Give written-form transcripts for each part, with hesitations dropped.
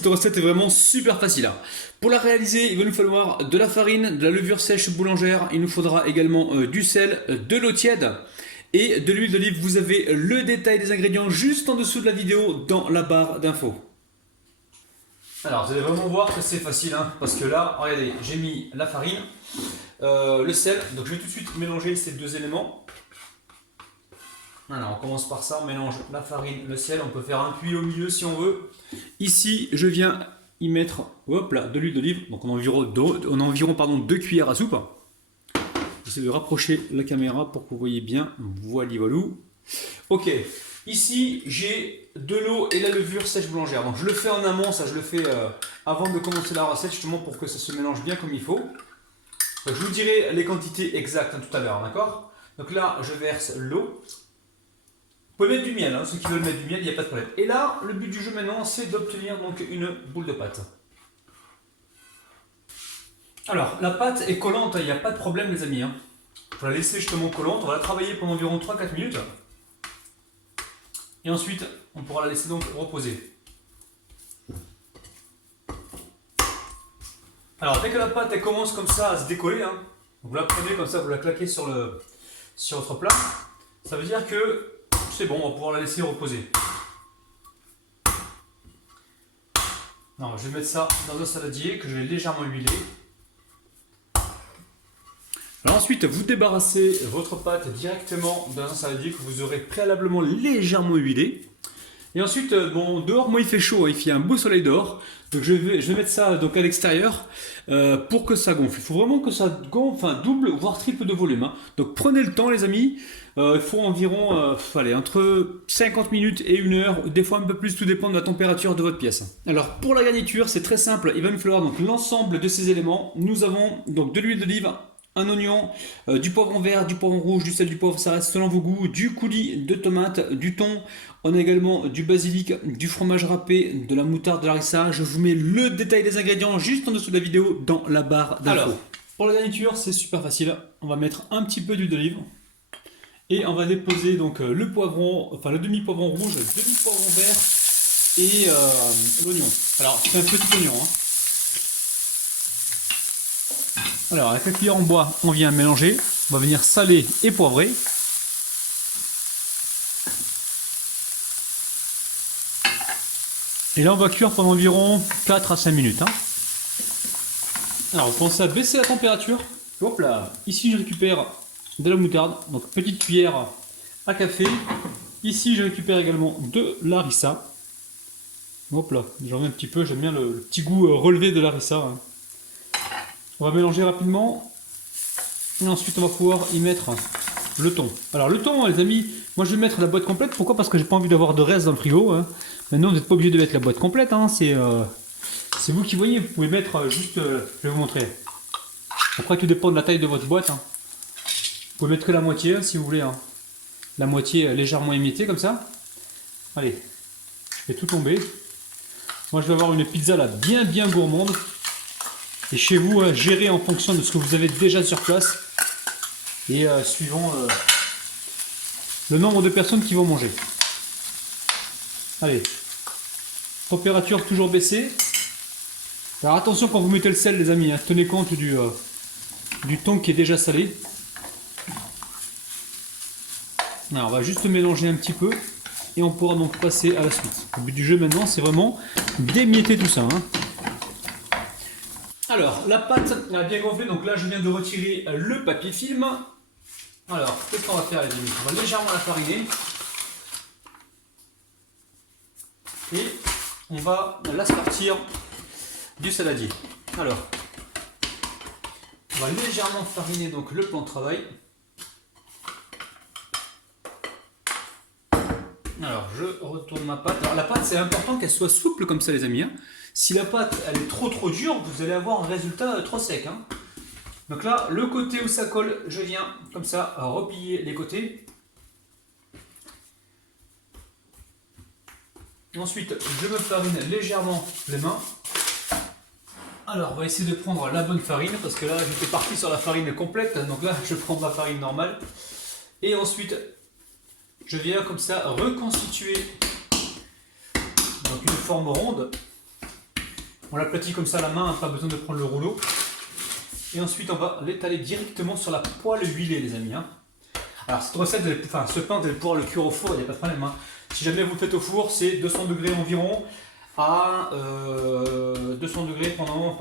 cette recette est vraiment super facile. Pour la réaliser, il va nous falloir de la farine, de la levure sèche boulangère, il nous faudra également du sel, de l'eau tiède et de l'huile d'olive. Vous avez le détail des ingrédients juste en dessous de la vidéo dans la barre d'infos. Alors vous allez vraiment voir que c'est facile, parce que là, regardez, j'ai mis la farine, le sel, donc je vais tout de suite mélanger ces deux éléments. Alors on commence par ça, on mélange la farine, le sel, on peut faire un puits au milieu si on veut. Ici je viens y mettre hop là, de l'huile d'olive, donc en environ 2 cuillères à soupe. J'essaie de rapprocher la caméra pour que vous voyez bien, voilà voilou. Ok, ici j'ai de l'eau et la levure sèche boulangère, donc je le fais en amont, ça je le fais avant de commencer la recette justement pour que ça se mélange bien comme il faut. Donc, je vous dirai les quantités exactes tout à l'heure, d'accord? Donc là je verse l'eau. Vous pouvez mettre du miel, ceux qui veulent mettre du miel, il n'y a pas de problème. Et là, le but du jeu maintenant, c'est d'obtenir donc une boule de pâte. Alors, la pâte est collante, il n'y a pas de problème les amis. Il faut la laisser justement collante, on va la travailler pendant environ 3-4 minutes. Et ensuite, on pourra la laisser donc reposer. Alors, dès que la pâte elle commence comme ça à se décoller, vous la prenez comme ça, vous la claquez sur votre plat. Ça veut dire que c'est bon, on va pouvoir la laisser reposer. Non, je vais mettre ça dans un saladier que je vais légèrement huiler. Alors ensuite, vous débarrassez votre pâte directement dans un saladier que vous aurez préalablement légèrement huilé. Et ensuite, bon, dehors, moi il fait chaud, il fait un beau soleil dehors. Donc je vais mettre ça donc à l'extérieur pour que ça gonfle. Il faut vraiment que ça gonfle, enfin double voire triple de volume. Donc prenez le temps les amis. Il faut environ entre 50 minutes et 1 heure, des fois un peu plus, tout dépend de la température de votre pièce. Alors pour la garniture, c'est très simple. Il va nous falloir donc l'ensemble de ces éléments. Nous avons donc de l'huile d'olive, un oignon, du poivron vert, du poivron rouge, du sel, du poivre, ça reste selon vos goûts, du coulis de tomates, du thon, on a également du basilic, du fromage râpé, de la moutarde, de la harissa. Je vous mets le détail des ingrédients juste en dessous de la vidéo dans la barre d'infos. Alors, pour la garniture, c'est super facile. On va mettre un petit peu d'huile d'olive et on va déposer donc le poivron, enfin le demi-poivron rouge, le demi-poivron vert et l'oignon. Alors, c'est un petit oignon. Alors, avec la cuillère en bois, on vient mélanger. On va venir saler et poivrer. Et là, on va cuire pendant environ 4 à 5 minutes. Alors, vous pensez à baisser la température. Hop là. Ici, je récupère de la moutarde. Donc, petite cuillère à café. Ici, je récupère également de la harissa. Hop là. J'en mets un petit peu. J'aime bien le petit goût relevé de la harissa. On va mélanger rapidement. Et ensuite, on va pouvoir y mettre le thon. Alors, le thon, les amis, moi, je vais mettre la boîte complète. Pourquoi? Parce que j'ai pas envie d'avoir de reste dans le frigo. Maintenant, vous n'êtes pas obligé de mettre la boîte complète. C'est vous qui voyez. Vous pouvez mettre juste... je vais vous montrer. Après, tout dépend de la taille de votre boîte. Vous pouvez mettre que la moitié, si vous voulez. La moitié légèrement émiettée, comme ça. Allez. Je vais tout tomber. Moi, je vais avoir une pizza là bien gourmande. Et chez vous, gérez en fonction de ce que vous avez déjà sur place. Et suivant le nombre de personnes qui vont manger. Allez. Température toujours baissée. Alors attention quand vous mettez le sel les amis, tenez compte du thon qui est déjà salé. Alors, on va juste mélanger un petit peu et on pourra donc passer à la suite. Le but du jeu maintenant c'est vraiment d'émietter tout ça. Alors la pâte a bien gonflé, donc là je viens de retirer le papier film. Alors qu'est-ce qu'on va faire les amis? On va légèrement la fariner. Et on va la sortir du saladier. Alors, on va légèrement fariner donc le plan de travail. Alors, je retourne ma pâte. Alors, la pâte, c'est important qu'elle soit souple comme ça, les amis. Si la pâte, elle est trop dure, vous allez avoir un résultat trop sec. Donc là, le côté où ça colle, je viens comme ça replier les côtés. Ensuite, je me farine légèrement les mains. Alors, on va essayer de prendre la bonne farine, parce que là, j'étais parti sur la farine complète, donc là, je prends ma farine normale. Et ensuite, je viens comme ça reconstituer donc une forme ronde. On l'aplatit comme ça à la main, hein, pas besoin de prendre le rouleau. Et ensuite, on va l'étaler directement sur la poêle huilée, les amis. Hein. Alors, cette recette, ce pain, vous allez pouvoir le cuire au four, il n'y a pas de problème. Hein. Si jamais vous le faites au four, c'est 200 degrés environ à 200 degrés pendant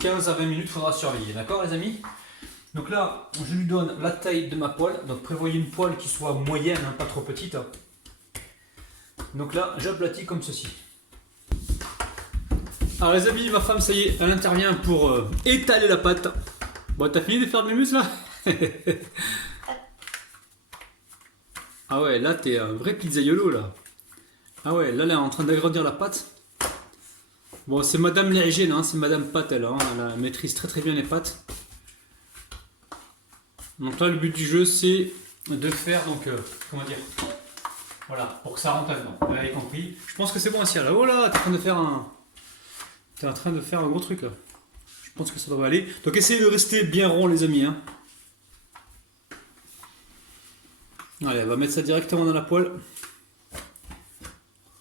15 à 20 minutes, il faudra surveiller. D'accord, les amis? Donc là, je lui donne la taille de ma poêle. Donc, prévoyez une poêle qui soit moyenne, hein, pas trop petite. Donc là, j'aplatis comme ceci. Alors les amis, ma femme, ça y est, elle intervient pour étaler la pâte. Bon, t'as fini de faire de l'humus là? Ah ouais, là t'es un vrai pizzaiolo là. Ah ouais, là elle est en train d'agrandir la pâte. Bon, c'est Madame l'hygiène, hein, c'est Madame Pâte, elle maîtrise très bien les pâtes. Donc là, le but du jeu, c'est de faire, donc, comment dire, voilà, pour que ça rentre là-dedans. Vous avez compris. Je pense que c'est bon aussi là. Oh là, t'es en train de faire t'es en train de faire un gros truc là. Je pense que ça devrait aller. Donc essayez de rester bien rond les amis. Hein. Allez, on va mettre ça directement dans la poêle.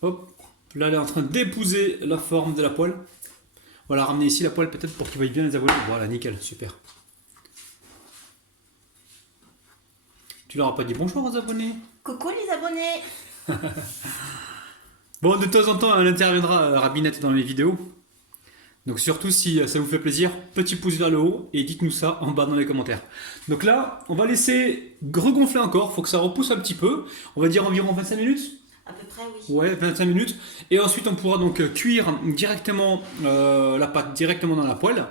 Hop. Là, elle est en train d'épouser la forme de la poêle. On va la ramener ici la poêle peut-être pour qu'ils voient bien les abonnés. Voilà, nickel, super. Tu leur as pas dit bonjour aux abonnés? Coucou les abonnés. Bon, de temps en temps, elle interviendra Rabinette dans mes vidéos. Donc surtout si ça vous fait plaisir, petit pouce vers le haut et dites-nous ça en bas dans les commentaires. Donc là, on va laisser regonfler encore, il faut que ça repousse un petit peu. On va dire environ 25 minutes. À peu près, oui. Ouais, 25 minutes. Et ensuite, on pourra donc cuire directement la pâte directement dans la poêle.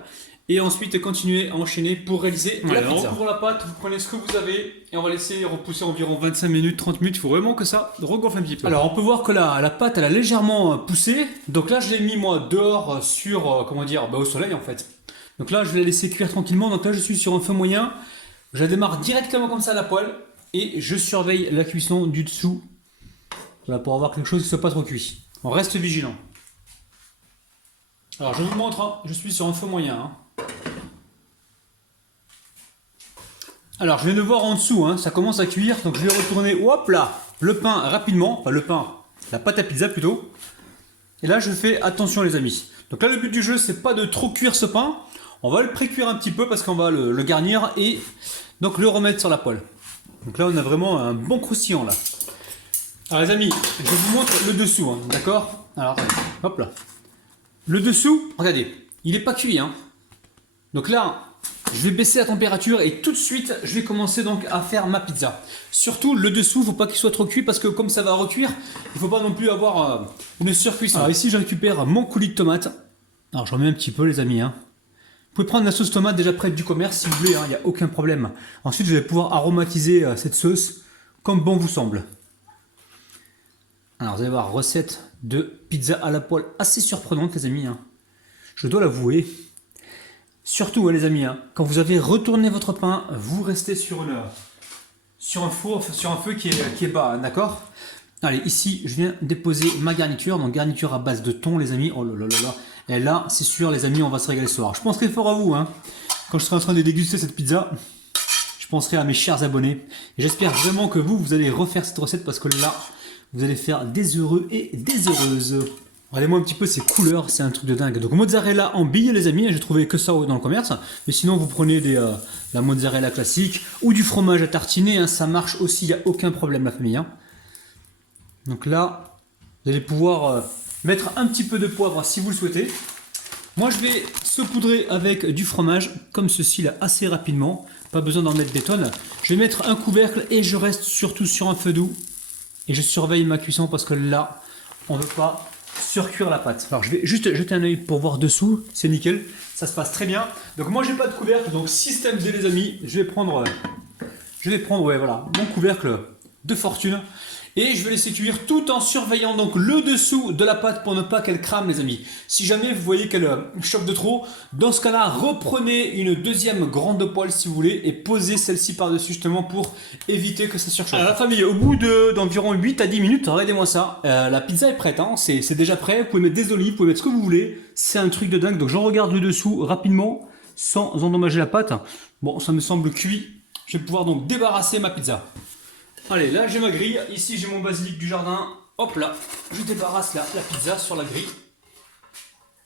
Et ensuite, continuer à enchaîner pour réaliser la pizza. Alors, pour la pâte, vous prenez ce que vous avez et on va laisser repousser environ 25 minutes, 30 minutes. Il faut vraiment que ça regonfle un petit peu. Alors, on peut voir que la pâte, elle a légèrement poussé. Donc là, je l'ai mis moi dehors sur, comment dire, au soleil en fait. Donc là, je vais la laisser cuire tranquillement. Donc là, je suis sur un feu moyen. Je la démarre directement comme ça à la poêle et je surveille la cuisson du dessous. Voilà, pour avoir quelque chose qui ne soit pas trop cuit. On reste vigilant. Alors, je vous montre, hein, je suis sur un feu moyen. Hein. Alors, je viens de voir en dessous, hein, ça commence à cuire, donc je vais retourner, hop là, le pain rapidement, enfin le pain, la pâte à pizza plutôt. Et là, je fais attention les amis. Donc là, le but du jeu, c'est pas de trop cuire ce pain. On va le pré-cuire un petit peu parce qu'on va le garnir et donc le remettre sur la poêle. Donc là, on a vraiment un bon croustillant là. Alors les amis, je vous montre le dessous, hein, d'accord? Alors, hop là. Le dessous, regardez, il n'est pas cuit, hein. Donc là, je vais baisser la température et tout de suite, je vais commencer donc à faire ma pizza. Surtout, le dessous, il ne faut pas qu'il soit trop cuit parce que comme ça va recuire, il ne faut pas non plus avoir une surcuisson. Alors ici, je récupère mon coulis de tomate. Alors j'en mets un petit peu les amis, hein. Vous pouvez prendre la sauce tomate déjà prête du commerce si vous voulez, il n'y a aucun problème. Ensuite, je vais pouvoir aromatiser cette sauce comme bon vous semble. Alors vous allez voir, recette de pizza à la poêle assez surprenante les amis, hein. Je dois l'avouer. Surtout les amis, hein, quand vous avez retourné votre pain, vous restez sur un four, sur un feu qui est bas, hein, d'accord? Allez, ici je viens déposer ma garniture, donc garniture à base de thon les amis, oh là là là là. Et là c'est sûr les amis, on va se régaler ce soir. Je penserai fort à vous, hein, quand je serai en train de déguster cette pizza. Je penserai à mes chers abonnés. Et j'espère vraiment que vous allez refaire cette recette parce que là, vous allez faire des heureux et des heureuses. Regardez-moi un petit peu ces couleurs, c'est un truc de dingue. Donc mozzarella en billes les amis, j'ai trouvé que ça dans le commerce. Mais sinon vous prenez la mozzarella classique ou du fromage à tartiner, hein, ça marche aussi, il n'y a aucun problème la famille. Hein. Donc là, vous allez pouvoir mettre un petit peu de poivre si vous le souhaitez. Moi je vais saupoudrer avec du fromage, comme ceci là, assez rapidement. Pas besoin d'en mettre des tonnes. Je vais mettre un couvercle et je reste surtout sur un feu doux. Et je surveille ma cuisson parce que là, on ne veut pas surcuire la pâte. Alors je vais juste jeter un œil pour voir dessous, c'est nickel, ça se passe très bien. Donc moi j'ai pas de couvercle, donc système D les amis, je vais prendre ouais, voilà, mon couvercle de fortune. Et je vais laisser cuire tout en surveillant donc le dessous de la pâte pour ne pas qu'elle crame les amis. Si jamais vous voyez qu'elle chauffe de trop, dans ce cas-là, reprenez une deuxième grande poêle si vous voulez et posez celle-ci par-dessus justement pour éviter que ça surchauffe. Alors la famille, au bout d'environ 8 à 10 minutes, regardez-moi ça, la pizza est prête, hein, c'est déjà prêt, vous pouvez mettre des olives, vous pouvez mettre ce que vous voulez, c'est un truc de dingue. Donc j'en regarde le dessous rapidement sans endommager la pâte. Bon, ça me semble cuit, je vais pouvoir donc débarrasser ma pizza. Allez, là j'ai ma grille, ici j'ai mon basilic du jardin, hop là, je débarrasse la pizza sur la grille.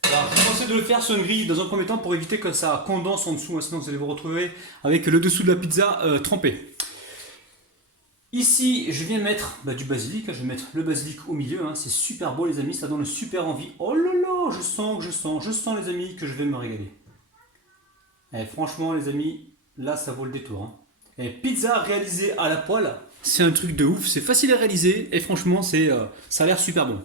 Alors, je essayer de le faire sur une grille dans un premier temps pour éviter que ça condense en dessous, hein, sinon vous allez vous retrouver avec le dessous de la pizza trempé. Ici, je viens mettre du basilic, je vais mettre le basilic au milieu, hein, c'est super beau les amis, ça donne super envie. Oh là là, je sens les amis que je vais me régaler. Et franchement les amis, là ça vaut le détour. Hein. Et pizza réalisée à la poêle, c'est un truc de ouf, c'est facile à réaliser et franchement ça a l'air super bon.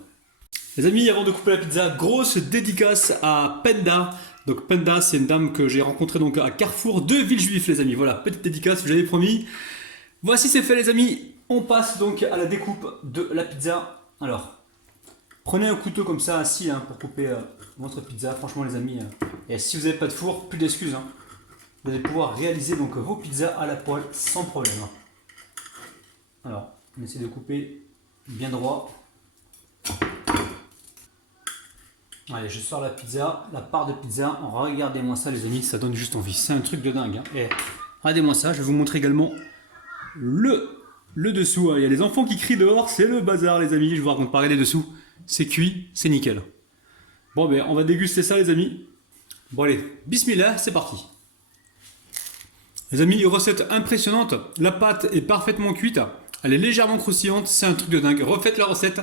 Les amis, avant de couper la pizza, grosse dédicace à Penda. Donc Penda, c'est une dame que j'ai rencontrée donc à Carrefour de Villejuif les amis. Voilà, petite dédicace, je l'avais promis. Voici c'est fait les amis, on passe donc à la découpe de la pizza. Alors, prenez un couteau comme ça assis hein, pour couper votre pizza. Franchement les amis, et si vous n'avez pas de four, plus d'excuses. Hein. Vous allez pouvoir réaliser donc vos pizzas à la poêle sans problème. Hein. Alors, on essaie de couper bien droit. Allez, je sors la pizza, la part de pizza. Regardez-moi ça les amis, ça donne juste envie. C'est un truc de dingue. Hein. Et regardez-moi ça, je vais vous montrer également le dessous. Il y a les enfants qui crient dehors, c'est le bazar les amis. Je vous raconte pas, regardez dessous. C'est cuit, c'est nickel. Bon ben, on va déguster ça les amis. Bon allez, bismillah, c'est parti. Les amis, recette impressionnante. La pâte est parfaitement cuite. Elle est légèrement croustillante, c'est un truc de dingue. Refaites la recette.